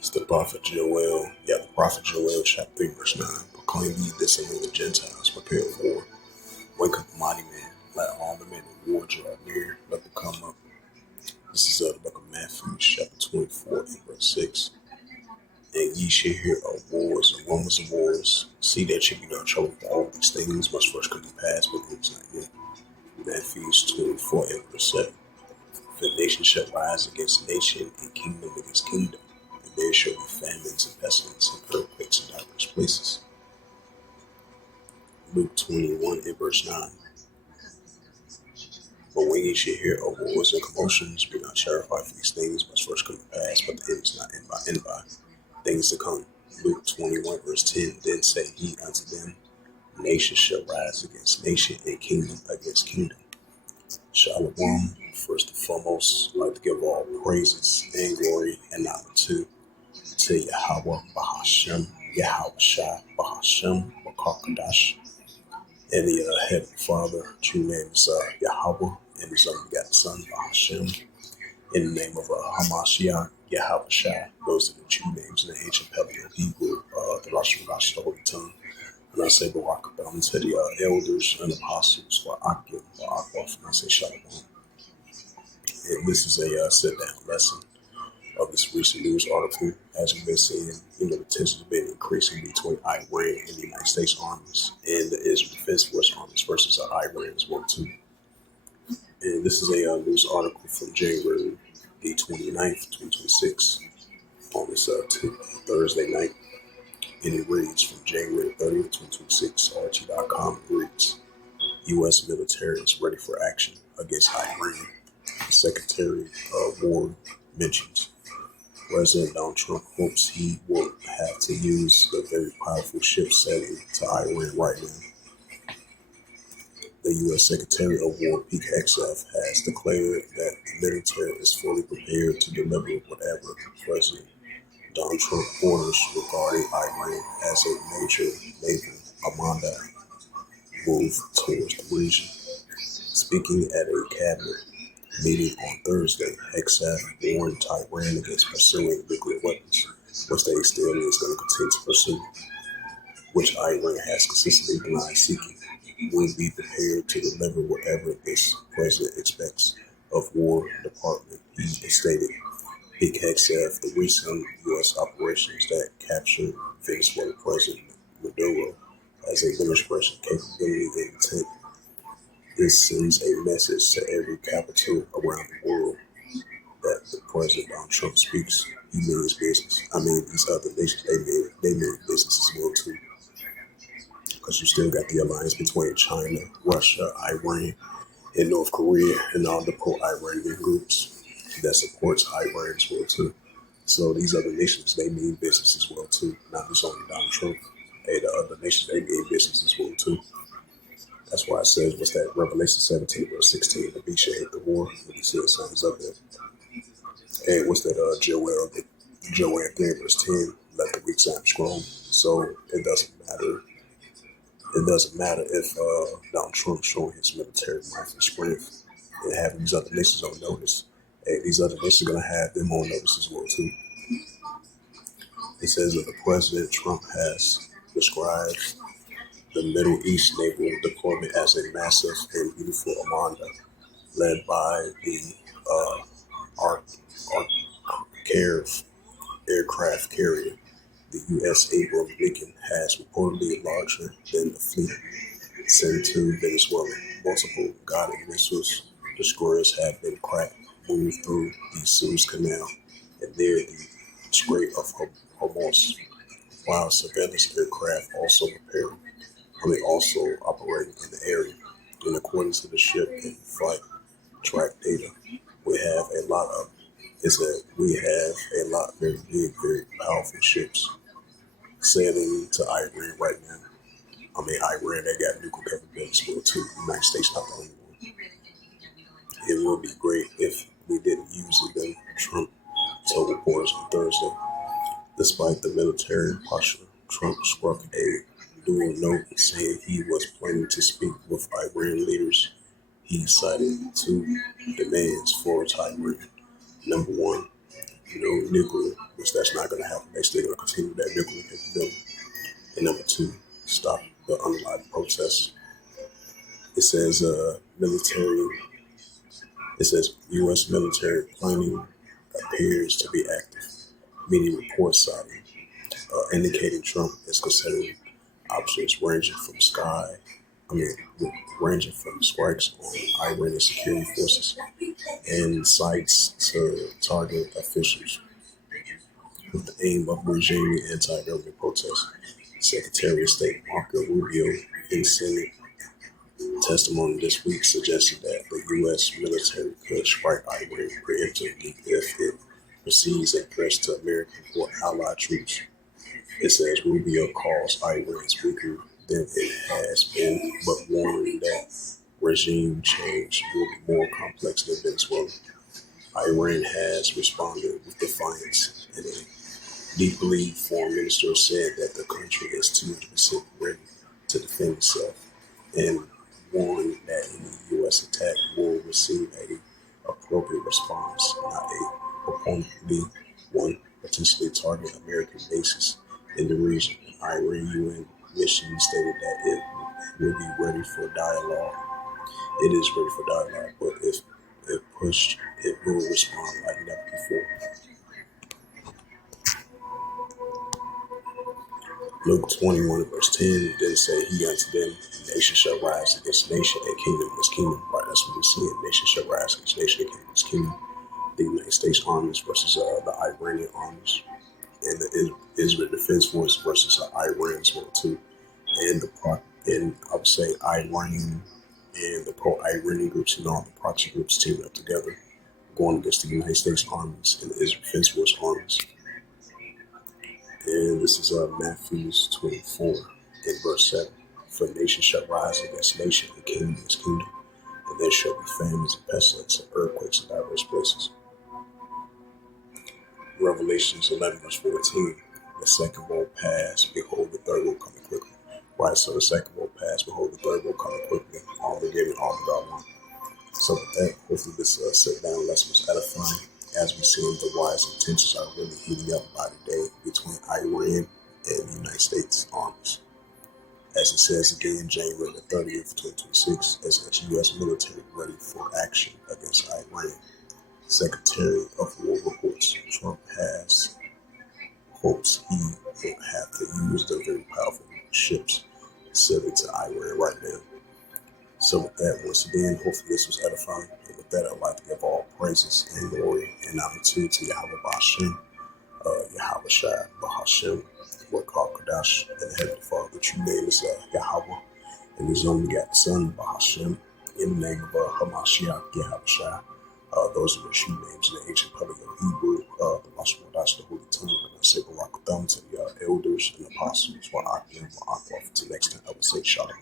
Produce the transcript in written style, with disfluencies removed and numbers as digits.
It's the prophet Joel. Yeah, the prophet Joel, chapter 3, verse 9. Proclaim ye this among the Gentiles, prepare war. Wake up, mighty man. Let all the men of war draw near. Let them come up. This is the book of Matthew, chapter 24, and verse 6. And ye shall hear of wars and rumors of wars. See that ye be not troubled, for all these things must first come to pass, but it is not yet. Matthew 24, and verse 7. For nation shall rise against nation, and kingdom against kingdom. And there shall be famines and pestilence and earthquakes in diverse places. Luke 21 and verse 9. But when ye shall hear of wars and commotions, be not terrified, for these things must first come to pass, but the end is not end by things to come. Luke 21 verse 10. Then said he unto them, nation shall rise against nation, and kingdom against kingdom. Shalom. First and foremost, I'd like to give all praises and glory and honor to Yahweh Bahashem, Yahweh Shai Bahashem, Makakadash, and the Heavenly Father. True name is Yahweh, and his only begotten Son, Bahashem. In the name of Hamashiach, Yahweh Shai. Those are the true names in the ancient Paleo Hebrew, the Rosh Hashanah, the Holy Tongue. And I say Barak Abam to the elders and apostles, Ba'akim, Ba'akwaf, and I say Shalom. And this is a sit-down lesson of this recent news article. As we've been seeing, the tensions have been increasing between Iran and the United States armies and the Israel Defense Force armies versus Iran as well too. And this is a news article from January the 29th, 2026 on this Thursday night. And it reads from January 30th, 2026, RT.com. It reads, U.S. military is ready for action against Iran. The Secretary of War mentions President Donald Trump hopes he will have to use the very powerful ship sailing to Iran right now. The U.S. Secretary of War, Pete Hegseth, has declared that the military is fully prepared to deliver whatever President Donald Trump orders regarding Iran as a major naval armada move towards the region. Speaking at a cabinet meeting on Thursday, Hegseth warned Tehran against pursuing nuclear weapons, which they still is going to continue to pursue, which Iran has consistently denied seeking. Will be prepared to deliver whatever this president expects of War Department, he stated. Pete Hegseth, the recent U.S. operations that captured Venezuela President Maduro as a demonstration of capability and intent. This sends a message to every capital around the world that the President Donald Trump speaks. He means business. I mean, these other nations, they mean business as well too. Because you still got the alliance between China, Russia, Iran, and North Korea, and all the pro-Iranian groups that supports Iran as well too. So these other nations, they mean business as well too. Not just only Donald Trump. Hey, the other nations, they mean business as well too. That's why it says, what's that, Revelation 17, verse 16, the beast shall hate the war, and you see the signs of it. And what's that, Joel 3, verse 10, let the weak say I'm strong. So it doesn't matter. It doesn't matter if Donald Trump showing his military might and strength and having these other nations on notice. Hey, these other nations are going to have them on notice as well too. It says that the President Trump has described the Middle East naval deployment as a massive and beautiful armada led by the Arcave aircraft carrier. The U.S. Abraham Lincoln has reportedly larger than the fleet sent to Venezuela. Multiple guided missiles destroyers have been cracked, moved through the Suez Canal and near the Strait of Hormuz, while surveillance aircraft also operating in the area. And according to the ship and flight track data, we have a lot of very big, very powerful ships sailing to Iran right now. I mean, Iran, they got nuclear capabilities well too. The United States not the only one. It would be great if we didn't use them, Trump told reporters on Thursday. Despite the military posture, Trump struck a dual note saying he was planning to speak with Iran leaders. He cited two demands for Tehran. Number one, nuclear, which that's not going to happen. They're still going to continue that nuclear capability. And number two, stop the underlying protests. It says U.S. military planning appears to be active, meaning reports citing indicating Trump is considering options ranging from strikes on Iranian security forces and sites to target officials with the aim of regime anti-government protests. Secretary of State Marco Rubio in Senate testimony this week suggested that the U.S. military could strike Iran preemptively if it receives a threat to American or allied troops. It says Rubio calls Iran's weaker than it has been, but warned that regime change will be more complex than Venezuela. Iran has responded with defiance, and a deeply foreign minister said that the country is 200% ready to defend itself, and warned that any U.S. attack will receive an appropriate response, not a purportedly one potentially target American bases in the region. Iran UN mission stated that it will be ready for dialogue. It is ready for dialogue, but if pushed, it will respond like never before. Luke 21 verse 10 then say he unto them, nation shall rise against nation and kingdom against kingdom. Right, that's what we see. Nation shall rise against nation and kingdom against kingdom. The United States armies versus the Iranian armies, and the Israel Defense Force versus Iran as well too. And I would say Iranian and the pro-Iranian groups, all the proxy groups teaming up together, going against the United States armies and the Israel Defense Force armies. And this is Matthew 24 in verse 7. For nation shall rise against nation and kingdom against kingdom, and there shall be famines and pestilence and earthquakes in diverse places. Revelations 11 verse 14. The second will pass, behold the third will come quickly. Right, so the second will pass, behold the third will come quickly. Armageddon, Armageddon. So with that, hopefully this sit-down lesson was edifying. As we see, the wise intentions are really heating up by the day between Iran and the United States armies. As it says again, January the 30th, 2026, as the U.S. military ready for action against Iran. Secretary of War reports Trump hopes he will have to use the very powerful ships sailing to Iran right now. So with that, once again, hopefully this was edifying. And with that, I'd like to give all praises and glory and opportunity to Yahweh Ba'ashem, Yahweh Shai, Bahashem, what called Kadash, and the Heavenly Father. The true name is Yahweh, and His only begotten Son, Bahashem, in the name of Hamashiach, Yahweh Shai. Those are the true names in the ancient Paleo-Hebrew, the Mashmodash, the Holy Tongue, and I say Barak Thumb to the elders and apostles, while I give my to next time I would say Shalom.